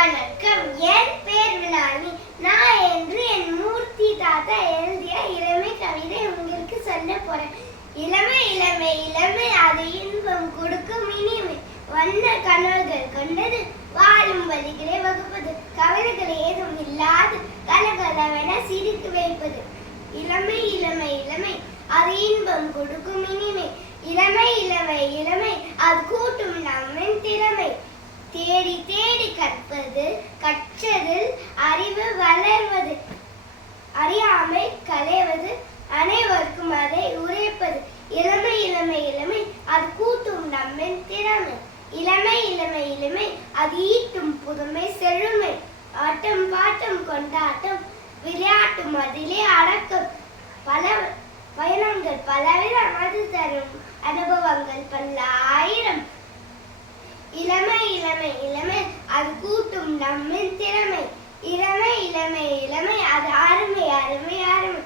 வணக்கம். என் பேர் வினானி. நான் என்று என் மூர்த்தி தாத்தா எழுதிய இளமை கவிதை உங்களுக்கு சொல்ல போறேன். இளமை இளமை இளமை அது இன்பம் கொடுக்கும் இனிமை, வண்ண கனவுகள் கொண்டது, வாழும் வழிகளை வகுப்பது, கவலைகள் ஏதும் இல்லாது கலகலவென சிரித்து வைப்பது. இளமை இளமை இளமை அது இன்பம் கொடுக்கும் இனிமை, இளமை இளமை இளமை அது கூட்டும் நம்மின் திறமை. தேடி தேடி கற்பது, கற்றதில் அறிவு வளர்வது, அறியாமை களைவது, அனைவருக்கும் அதை உரைப்பது. இளமை இளமை இளமை அது கூட்டும் நம்மின் திறமை. இளமை இளமை இளமை அது ஈட்டும் புதுமை செழுமை. ஆட்டம் பாட்டம் கொண்டாட்டம் விளையாட்டும் அதிலே அடக்கம். பல பயணங்கள் பலவிதம் அது தரும் அனுபவங்கள் பல்லாயிரம். இளமை இளமை இளமை அது கூட்டும் நம்மின் திறமை. இளமை இளமை இளமை அது அருமை அருமை அருமை.